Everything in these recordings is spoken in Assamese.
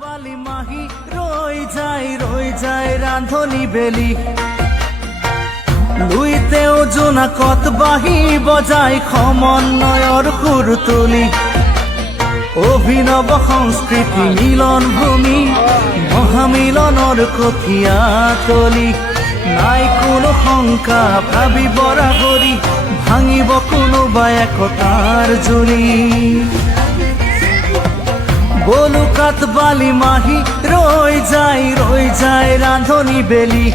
বালি মাহি ৰৈ যায় ৰান্ধনি বেলি লুইতেও জোনাকত বাহি বজাই সমন্বয়ৰ সুৰ তুলি অভিনৱ সংস্কৃতি মিলন ভূমি মহামিলনৰ কঠীয়া তলি নাই কোনো শংকা ভাবিব ৰাগৰি ভাঙিব কোনোবা একতাৰ জুৰি বলুকাত বালি মাহি ৰৈ যায় ৰান্ধনি বেলি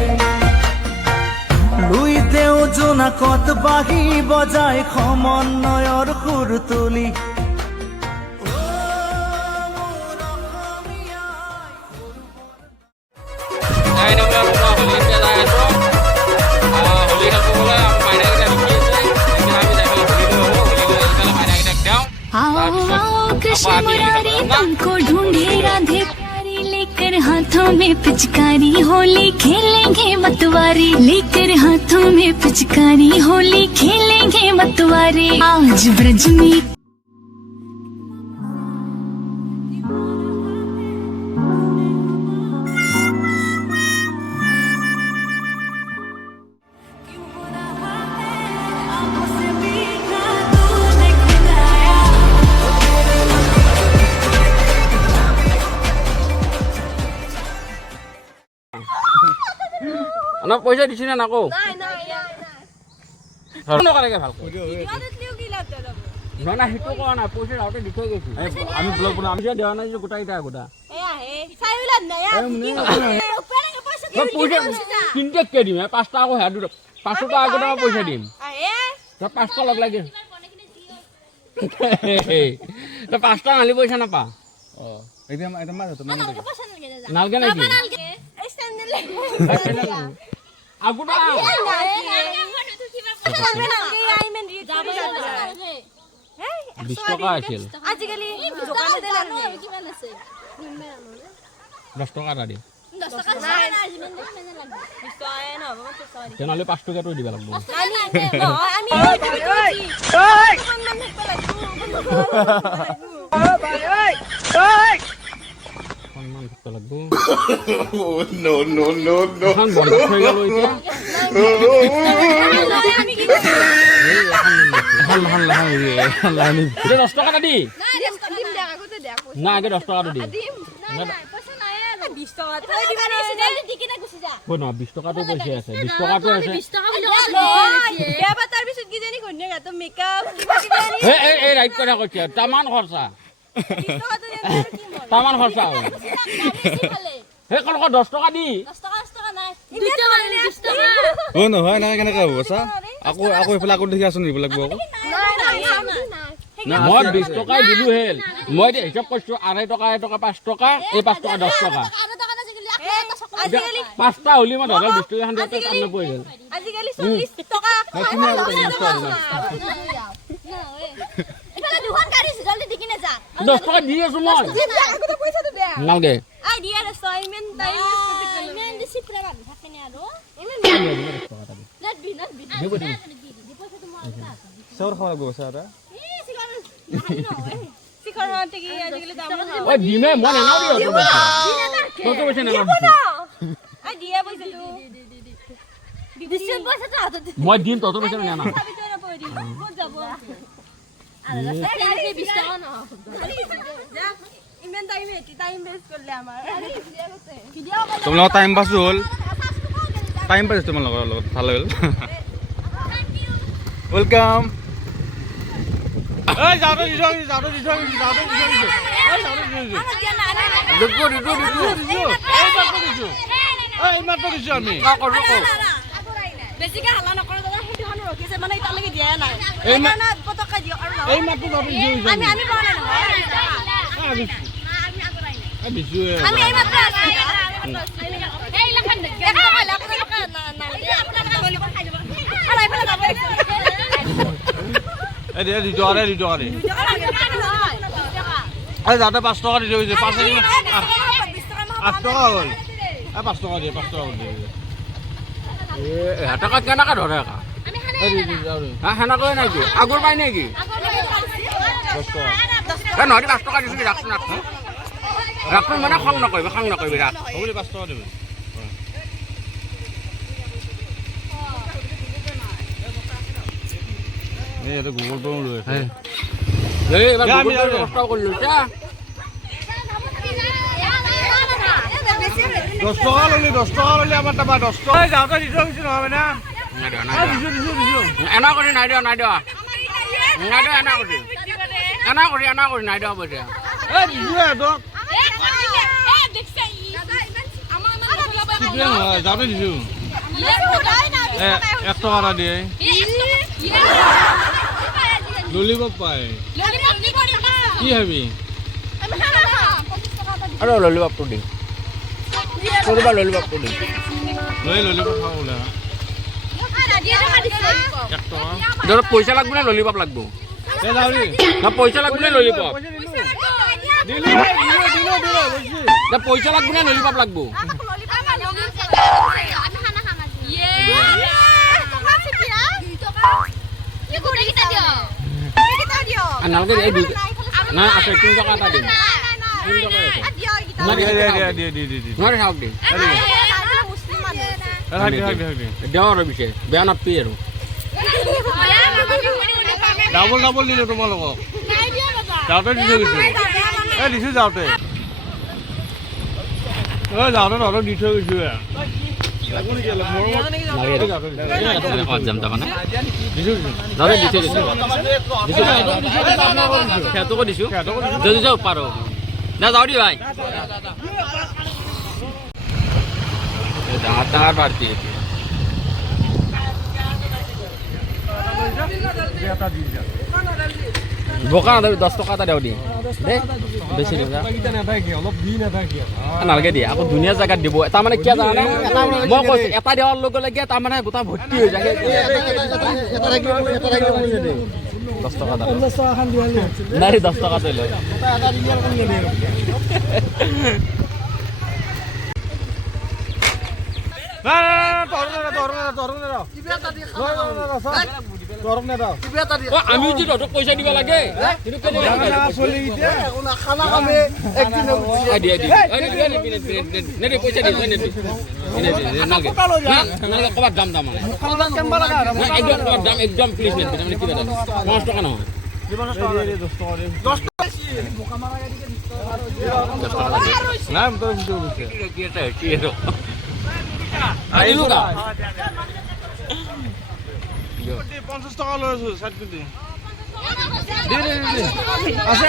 লুইতেও জোনাকত বাহি বজাই সমন্বয়ৰ সুৰ তুলি कृष्ण मुरारी तुमको ढूंढे राधे प्यारी लेकर हाथों में पिचकारी होली खेलेंगे मतवारी लेकर हाथों में पिचकारी होली खेलेंगे मतवारी आज ब्रज में না পয়সা দিছি না নাকো নাই নকৰাকে ভাল না সেইটো কোৱা না পইচা ৰাউতে দি থৈ গৈছি আমি ব্লগ বনা আমি দেৱা নাই যে গোটাইটা গোটা পইচা কিনতে কে দিম 5 টাকা হে 500 টাকা গোটা পইচা দিম 5 টাকা লগ লাগে তো 5 টাকা আলি পইচা না পা একদম একদম মাছ তো নালগে নাকি আগুটা 20 টাকা আছিল আজিকালি দোকানে দেন কিমান আছে 10 টাকা দি 10 টাকা নাই জিমান দেখানে লাগবে 20 টাকা না বাবা তো সরি তেনেহলে 5 টাকা তো দিবা লাগব আমি সম্মান করতে লাগবো নো নো নো নো এখন বন্ধ হয়ে গেল এটা আমি কি এখন লাইন 10 টাকা দি না দিম দে আগতে দে না আগে 10 টাকা দি দিম না পয়সা নাই 20 টাকা তো দিবা না জলদি দিকে না গুছি যা কই না 20 টাকা তো পয়সা আছে 20 টাকা তো আছে 20 টাকা বলি বেবা তার পিছত কি জানি কইনে গা তো মেকআপ কিবা কি জানি এই রাইট কথা কইছে তামান খরচা 20 টাকা তো দেন কি মন তামান খরচা হে কল 10 টাকা দি 10 টাকা নাই 2 টাকা 20 টাকা ও নহয় না কেনেকৈ হ'ব চা আকৌ এফালে আকৌ দেখি আছো নিব লাগিব আকৌ নাই মই 20 টাকাই দিলো হেল মই হিসাব কৰিছো 2.5 টাকা 1 টাকা 5 টাকা এই 5 টাকা 10 টাকা আজিকালি পাঁচটা হলি মই ধৰা 20 টাকা খান দিতে কাম নপৰি গেল আজিকালি 40 টাকা এফালে দুখন গাড়ী জলদি দিকি না যা 10 টাকা দি আছো মই আগতে পইচাটো দে নালগে আই দিয়া অ্যাসাইনমেন্ট টাইম ইমান বেছি প্ৰেগান থাকে নে আৰু ইমান not be পইচাটো মই চাউল খাব লাগিব চা এটা শিখৰ হতে কি আজিকালি দাম ঐ দিমে মই নানাও দিও কত পইচা নানাও আই দিয়া পইচাটো দিছে পইচাটো হাতত মই দিম তত পইচা নানা চাবি তো না পৰি ক'ত যাব আৰু 20 টাকা না যা ইমান টাইম বেষ্ট কৰলে আমাৰ ভিডিও তোমালোকৰ টাইম পাছ হ'ল টাইম পাছ তোমালোকৰ লগত ভাল হ'ল ওয়েলকাম এই যাও দি এই যাও দি এই মাত্ৰ দিছো আমি বেছিকে হালা নকৰ দাদা হেটিখন ৰখিছে মানে ইতালৈকে দিয়া নাই এই না পতকা দিও আৰু এই মাত্ৰ যাও দিছো আমি পাও না আমি এই মাত্ৰ এই লাখান দেখা কইলা আপোনালোকে না আপোনালোকে গলি খাই যাব আৰু এইফালে যাব এই দে দি জৰে এই যাতে 5 টাকা দি দিছে 5 8 টাকা হ'ল 5 টাকা দিয়ে 5 টাকা দিয়ে টাকা কেনেকা ধৰে কা সেনেকৈ নাকি আগৰ পাই নেকি 10 টাকা নহয় 5 টকা দিছোঁ ৰাখছোন ৰাখোঁ মানে খং নকৰিবি ৰাখ। হ'ব দে 5 টকা দিবি। এই এটা গুগল পে লৈ আছে। এই এবাৰ দে, আমি গুগল যাওঁ পে দে। কষ্ট কৰিলোঁ যা। 10 টকা ল'লি আমাৰ তাৰপা 10 টকা যাওঁতে দি থৈ গৈছে নহয় না। নাই দিয়া, দিছো। এনা কৰি নাই দিয়া এনা কৰি নাই দিয়া হ'ব এতিয়া। এই দিছো এহঁতক। ঠিকে নহয়, যাওঁতে দিছো। 1 টকা এটা দিয়ে। ললিপপ পায়। কি খাবি? আৰু ললিপপটো দিম কৰিবা ললিপপটো দিম। ললিপপ খাওঁ বোলে। 1 টকা। ধৰ পইচা লাগব নে ললিপপ লাগব? এই যাওঁ দে। না পইচা লাগব নে ললিপপ? দিলো। না পইচা লাগব নে ললিপপ লাগব? নালাগে এই দুই নাই আছে 3 টকা এটা দিম। 3 টকা আছে। নোৱাৰে চাওক দিম দেওঁ আৰু পিছে বেয়া নাপাবি আৰু। ডাবল দিলো তোমালোকক। যাওঁতে দি থৈ গৈছো। এই দিছো যাওঁতে। যাওঁতে তহঁতক দি থৈ গৈছো। যাম তাৰমানে সিহঁতকো দিছোঁ যদি যাওঁ পাৰোঁ না যাওঁ দি ভাই ডাঙৰ পাৰ্টি বোকা নাযাবি 10 টকা এটা দেও দি দেই বেছি দিওঁ নালাগে দিয়ে আকৌ ধুনীয়া জেগাত দিব তাৰমানে কিয় জানানে মই কৈছোঁ এটা দেৱাৰ লগে লগে তাৰমানে গোটা ভৰ্তি হৈ যায় 10 টকা নাই 10 টকা লৈ লয় আমি যদি তহঁতক পইচা দিব লাগে ক'ৰবাত দাম দাম একদম প্লিজ নেকি কিবা 5 টকা নহয় 50 টকা লৈ আছো চাটকুটি আছে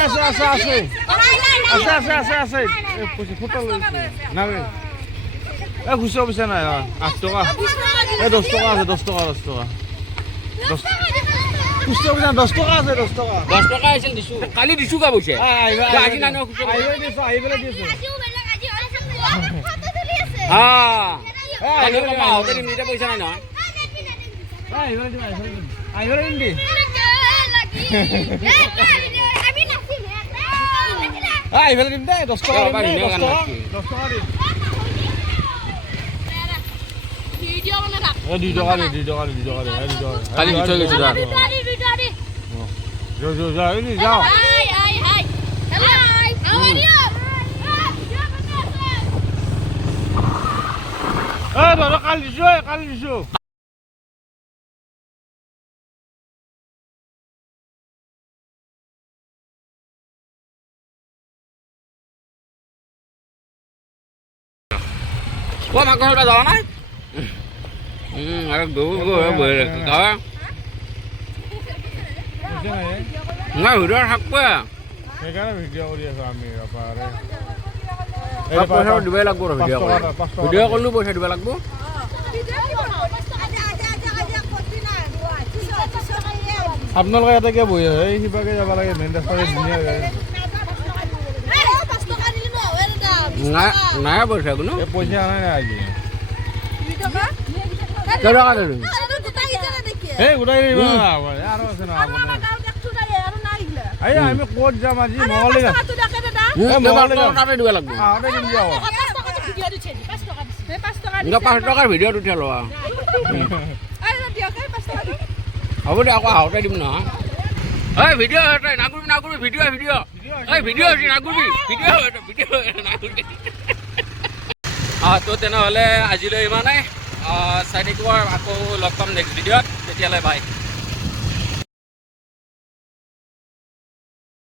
ফটো লৈছো নাই খুচুৰা পইচা নাই 8 টকা 10 টকা আছে 10 টকা খুচুৰা পইচা 10 টকা আছে 10 টকা আছিল দিছো কালি দিছো কা পইচা আজি নাই পইচা নাই নহয় দিম দে 10 টকা কালি দি থৈ গৈছো যাওঁ দাদা কালি দিছো Kok makan udah jalan ay? Ada gue boleh kau. Nggak udah hak gue. Sekarang video dia kami apa ada? Pasti dua lagu video. Video kalau lu pasti dua lagu. আপোনালোকে ইয়াতে কিয় বহি আছে এই সিপাকে যাব লাগে মেইন ৰাস্তাৰে ধুনীয়া নাই পইচা কোনো এই পইচা আনাই নাই আজি এই গোটাই দিব আৰু আছে না আই আমি ক'ত যাম আজি মঙলে যাম দিব লাগিব 5 টকাৰ ভিডিঅ'ত উঠাই লোৱা হ'ব দে আকৌ আহোঁতে দিম নহয় ঐ ভিডিঅ' নাগুৰিবি ভিডিঅ' ঐ ভিডিঅ' হৈছে নাগুৰিবি ভিডিঅ' নাগুৰিবি তো তেনেহ'লে আজিলৈ ইমানেই চাই থাকিব আকৌ লগ পাম নেক্সট ভিডিঅ'ত তেতিয়ালৈ বাই